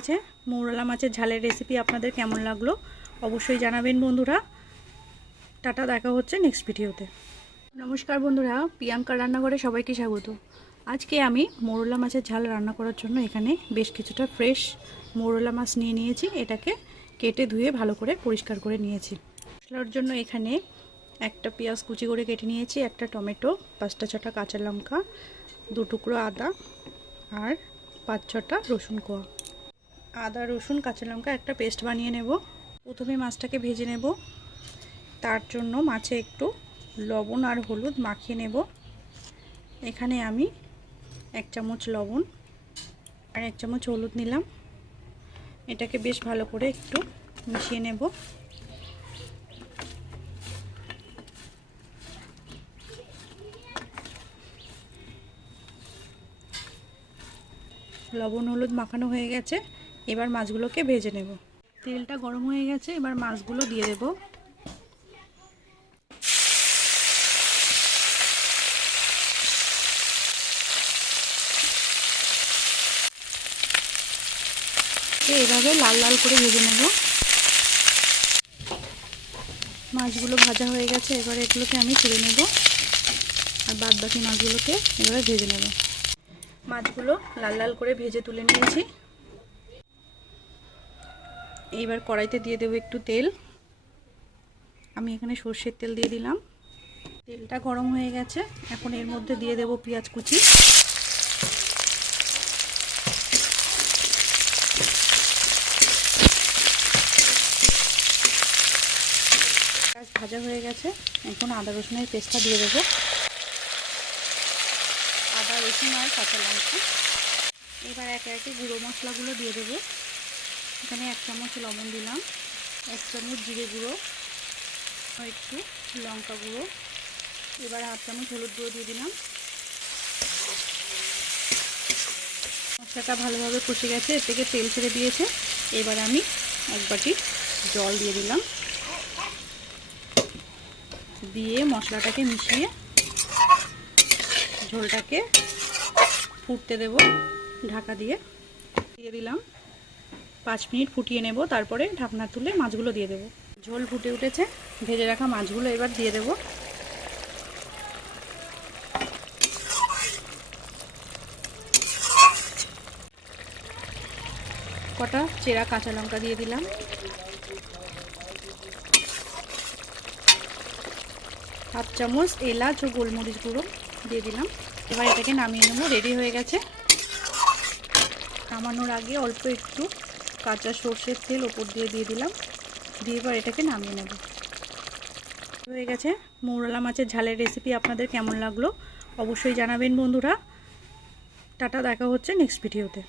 গেছে। মৌরলা মাছের ঝালের রেসিপি আপনাদের কেমন লাগলো অবশ্যই জানাবেন বন্ধুরা। টাটা, দেখা হচ্ছে নেক্সট ভিডিওতে। নমস্কার বন্ধুরা, প্রিয়াঙ্কা রান্নাঘরে সবাইকে স্বাগত। আজকে আমি মৌরলা মাছের ঝাল রান্না করার জন্য এখানে বেশ কিছুটা ফ্রেশ মৌরলা মাছ নিয়ে নিয়েছি। এটাকে কেটে ধুয়ে ভালো করে পরিষ্কার করে নিয়েছি। মশলার জন্য এখানে একটা পেঁয়াজ কুচি করে কেটে নিয়েছি, একটা টমেটো, 5টা-6টা কাঁচা লঙ্কা, 2 টুকরো আদা আর 5-6টা রসুন কোয়া। আদা, রসুন, কাঁচা লঙ্কা একটা পেস্ট বানিয়ে নেব। প্রথমে মাছটাকে ভেজে নেব। তার জন্য মাছে একটু লবণ আর হলুদ মাখিয়ে নেব। এখানে আমি 1 চামচ লবণ আর 1 চামচ হলুদ নিলাম। এটাকে বেশ ভালো করে একটু মিশিয়ে নেব। লবণ হলুদ মাখানো হয়ে গেছে, এবার মাছগুলোকে ভেজে নেব। তেলটা গরম হয়ে গেছে, এবার মাছগুলো দিয়ে দেব। এইভাবে লাল লাল করে ভেজে নেব। মাছগুলো ভাজা হয়ে গেছে, এবার এগুলোকে আমি তুলে নেব আর বাদ বাকি মাছগুলোকে এবারে ভেজে নেব। মাছগুলো লাল লাল করে ভেজে তুলে নিয়েছি। এইবার কড়াইতে দিয়ে দেবো একটু তেল। আমি এখানে সর্ষের তেল দিয়ে দিলাম। তেলটা গরম হয়ে গেছে, এখন এর মধ্যে দিয়ে দেবো পেঁয়াজ কুচি। পেঁয়াজ ভাজা হয়ে গেছে, এখন আদা রসুনের পেস্টটা দিয়ে দেবো। আদা, রসুন আর কাঁচা লঙ্কা। এবার একে একে গুঁড়ো মশলাগুলো দিয়ে দেবো। এখানে 1 চামচ লবণ দিলাম, 1 চামচ জিরে গুঁড়ো, একটু লঙ্কা গুঁড়ো, এবার 1/2 চামচ হলুদ গুঁড়ো দিয়ে দিলাম। মশলাটা ভালোভাবে কষে গেছে, এর থেকে তেল ছেড়ে দিয়েছে। এবার আমি 1 বাটি জল দিয়ে দিলাম, দিয়ে মশলাটাকে মিশিয়ে ঝোলটাকে ফুটতে দেব। ঢাকা দিয়ে দিলাম। 5 মিনিট ফুটিয়ে নেব, তারপরে ঢাকনা তুলে মাছগুলো দিয়ে দেব। ঝোল ফুটে উঠেছে, ভেজে রাখা মাছগুলো এবার দিয়ে দেব। কটা চেরা কাঁচা লঙ্কা দিয়ে দিলাম। হাফ চামচ এলাচ ও গোলমরিচ গুঁড়ো দিয়ে দিলাম। এবার এটাকে নামিয়ে নেব। রেডি হয়ে গেছে। নামানোর আগে অল্প একটু কাঁচা সর্ষের তেল ওপর দিয়ে দিলাম, দিয়ে এবার এটাকে নামিয়ে নেব। হয়ে গেছে মৌরলা মাছের ঝালের রেসিপি আপনাদের কেমন লাগলো অবশ্যই জানাবেন বন্ধুরা। টাটা, দেখা হচ্ছে নেক্সট ভিডিওতে।